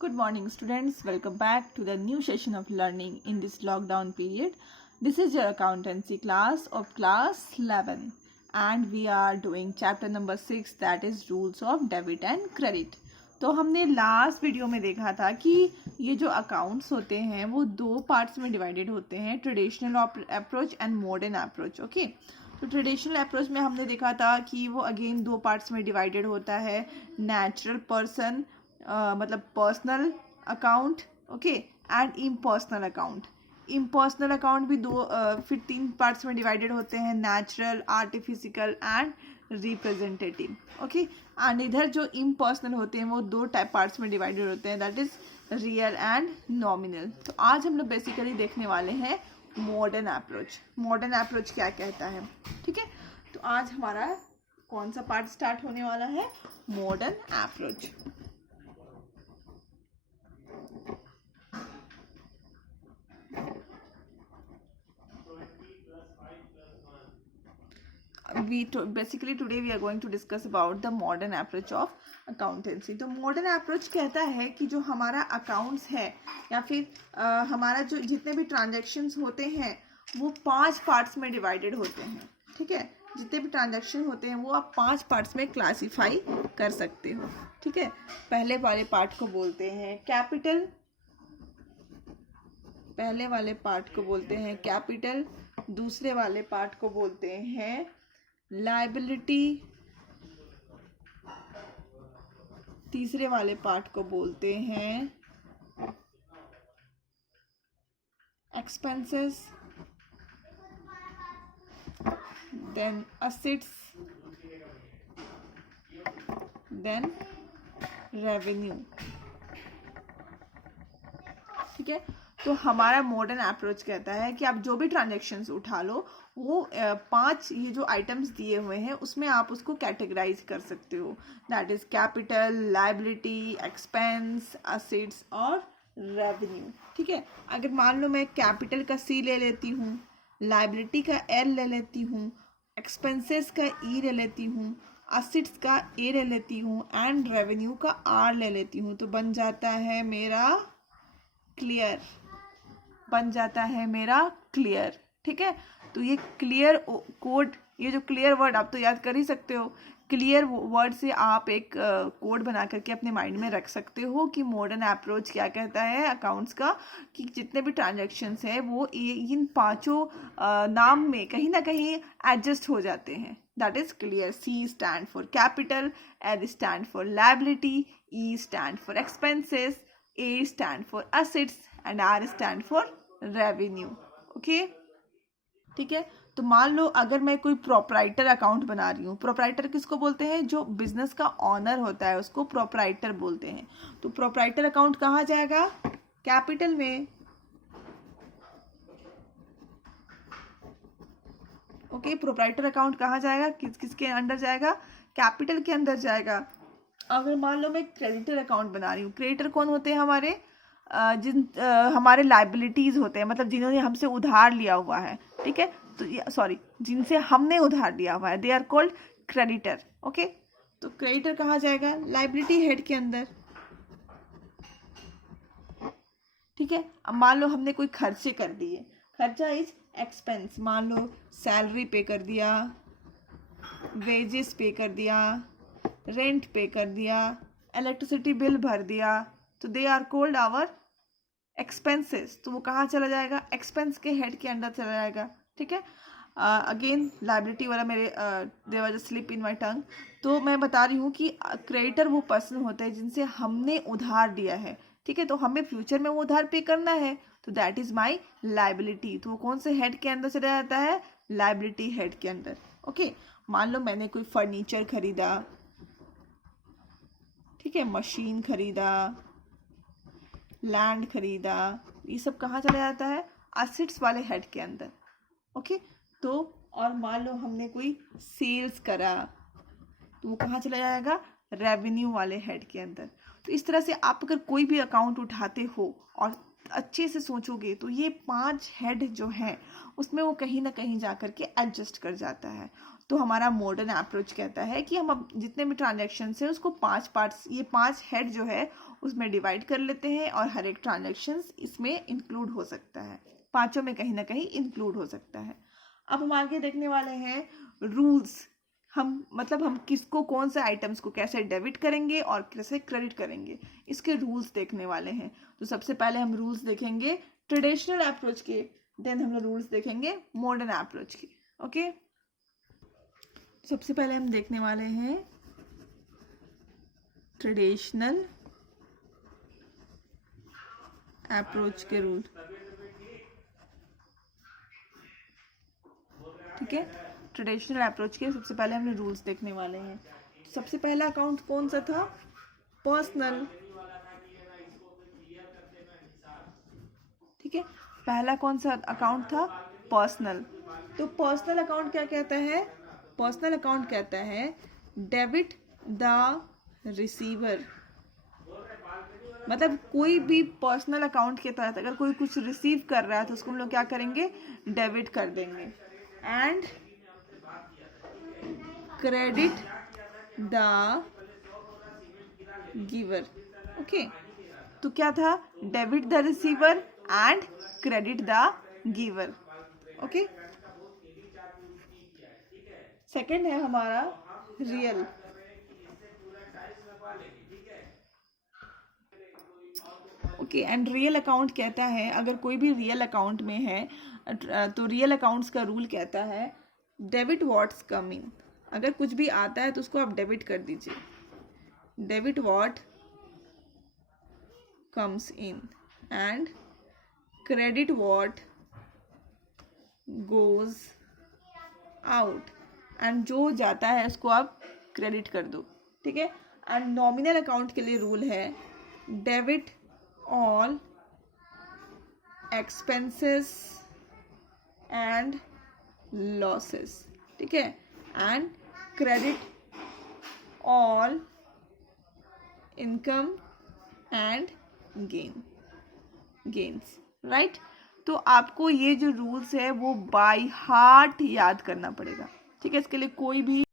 Good morning, students. Welcome back to the new session of learning in this lockdown period. This is your accountancy class of class 11, and we are doing chapter number 6, that is rules of debit and credit. तो हमने last video में देखा था कि ये जो accounts होते हैं वो दो पार्ट्स में डिवाइडेड होते हैं, traditional approach and modern approach. Okay, तो ट्रेडिशनल अप्रोच में हमने देखा था कि वो अगेन दो पार्ट्स में डिवाइडेड होता है, नेचुरल पर्सन मतलब personal account, okay, and impersonal account. Impersonal account भी फिर तीन पार्ट्स में डिवाइडेड होते हैं, natural, artificial and representative. Okay, and इधर जो इम्पर्सनल होते हैं वो दो टाइप पार्ट्स में डिवाइडेड होते हैं, that is real and nominal. तो आज हम लोग बेसिकली देखने वाले हैं मॉडर्न अप्रोच. मॉडर्न अप्रोच क्या कहता है, ठीक है. तो आज हमारा कौन सा पार्ट स्टार्ट होने वाला है, modern approach. Basically today we are going to discuss about the modern approach of accountancy. तो modern approach कहता है कि जो हमारा accounts है या फिर हमारा जो जितने भी transactions होते हैं वो 5 parts में divided होते हैं, ठीक है. जितने भी ट्रांजैक्शन होते हैं वो आप 5 पार्ट्स में क्लासीफाई कर सकते हो, ठीक है. पहले वाले पार्ट को बोलते हैं कैपिटल, पहले वाले पार्ट को बोलते हैं कैपिटल, दूसरे वाले पार्ट को बोलते हैं लायबिलिटी, तीसरे वाले पार्ट को बोलते हैं expenses, then assets, then revenue, ठीक है. तो हमारा मॉडर्न अप्रोच कहता है कि आप जो भी ट्रांजैक्शंस उठा लो वो 5 ये जो आइटम्स दिए हुए हैं उसमें आप उसको कैटेगराइज कर सकते हो, that is capital, liability, expense, assets और रेवेन्यू, ठीक है. अगर मान लो मैं कैपिटल का C ले लेती हूँ, लायबिलिटी का L ले लेती हूँ, एक्सपेंसेस का E ले लेती हूँ, असेट्स का A ले लेती हूँ एंड रेवेन्यू का R ले लेती हूँ, तो बन जाता है मेरा क्लियर, बन जाता है मेरा क्लियर, ठीक है. तो ये क्लियर कोड, ये जो क्लियर वर्ड आप तो याद कर ही सकते हो, क्लियर वर्ड से आप एक कोड बना करके अपने माइंड में रख सकते हो कि मॉडर्न अप्रोच क्या कहता है अकाउंट्स का, कि जितने भी ट्रांजैक्शंस हैं वो इन पांचों नाम में कहीं ना कहीं एडजस्ट हो जाते हैं, that is clear. C stand for capital, L stand for liability, E stand for expenses, A stand for assets and R stand for revenue, okay, ठीक है. तो मान लो अगर मैं कोई प्रोप्राइटर अकाउंट बना रही हूँ, प्रोप्राइटर किसको बोलते हैं, जो बिजनेस का ऑनर होता है उसको प्रोप्राइटर बोलते हैं. तो प्रोप्राइटर अकाउंट कहाँ जाएगा, कैपिटल में, ओके. प्रोप्राइटर अकाउंट कहाँ जाएगा, किसके अंडर जाएगा, कैपिटल के अंदर जाएगा. अगर मान लो मैं क्रेडिटर अकाउंट बना रही हूँ, क्रेडिटर कौन होते हैं हमारे, हमारे लायबिलिटीज होते हैं, मतलब जिन्होंने हमसे उधार लिया हुआ है, ठीक है. तो सॉरी, जिनसे हमने उधार लिया हुआ है, they are called creditor, okay. तो क्रेडिटर कहाँ जाएगा, लायबिलिटी हेड के अंदर, ठीक है. अब मान लो हमने कोई खर्चे कर दिए, खर्चा इज एक्सपेंस, मान लो सैलरी पे कर दिया, वेजेस पे कर दिया, रेंट पे कर दिया, इलेक्ट्रिसिटी बिल भर दिया, तो they are called our expenses. तो वो कहाँ चला जाएगा, एक्सपेंस के हेड के अंदर चला जाएगा, ठीक है. अगेन लायबिलिटी वाला मेरे there was a slip in my tongue. तो मैं बता रही हूँ कि क्रेडिटर वो पर्सन होता है जिनसे हमने उधार दिया है, ठीक है. तो हमें फ्यूचर में वो उधार पे करना है, तो दैट इज माय लायबिलिटी. तो वो कौन से हेड के अंदर चला जाता है, लायबिलिटी हेड के अंदर, ओके. मान लो मैंने कोई फर्नीचर खरीदा, ठीक है, मशीन खरीदा, लैंड खरीदा, ये सब कहाँ चला जाता है, असेट्स वाले हेड के अंदर, ओके. तो और मान लो हमने कोई सेल्स करा, तो वो कहाँ चला जाएगा, रेवेन्यू वाले हेड के अंदर. तो इस तरह से आप अगर कोई भी अकाउंट उठाते हो और अच्छे से सोचोगे तो ये 5 हेड जो हैं उसमें वो कहीं ना कहीं जा कर के एडजस्ट कर जाता है. तो हमारा मॉडर्न अप्रोच कहता है कि हम अब जितने भी ट्रांजेक्शन है उसको 5 पार्ट्स, ये 5 हेड जो है उसमें डिवाइड कर लेते हैं और हर एक ट्रांजेक्शन इसमें इंक्लूड हो सकता है, पांचों में कहीं ना कहीं इंक्लूड हो सकता है। अब हम आगे देखने वाले हैं रूल्स। हम किसको, कौन से आइटम्स को कैसे डेबिट करेंगे और कैसे क्रेडिट करेंगे, इसके रूल्स देखने वाले हैं। तो सबसे पहले हम रूल्स देखेंगे ट्रेडिशनल अप्रोच के, देन हम रूल्स देखेंगे मॉडर्न अप्रोच के। ओके, सबसे पहले हम देखने वाले हैं ट्रेडिशनल अप्रोच के रूल। ठीक है, ट्रेडिशनल अप्रोच के सबसे पहले हमने रूल्स देखने वाले हैं। सबसे पहला अकाउंट कौन सा था? पर्सनल। ठीक है, पहला कौन सा अकाउंट था? पर्सनल। तो पर्सनल अकाउंट क्या कहता है? पर्सनल अकाउंट कहता है डेबिट द रिसीवर। मतलब कोई भी पर्सनल अकाउंट के तहत अगर कोई कुछ रिसीव कर रहा है तो उसको हम लोग क्या करेंगे? डेबिट कर देंगे। And credit the giver. Okay, तो क्या था? Debit the receiver and credit the giver. Okay, second है हमारा real. Okay, and real account कहता है अगर कोई भी रियल अकाउंट में है तो रियल अकाउंट्स का रूल कहता है डेबिट व्हाट्स कम इन। अगर कुछ भी आता है तो उसको आप डेबिट कर दीजिए। Debit what comes in and credit what goes out. And जो जाता है उसको आप क्रेडिट कर दो। ठीक है, एंड नॉमिनल अकाउंट के लिए रूल है debit all expenses and losses. ठीक है, and credit all income and gains. Right, तो आपको ये जो रूल्स है वो बाय हार्ट याद करना पड़ेगा। ठीक है, इसके लिए कोई भी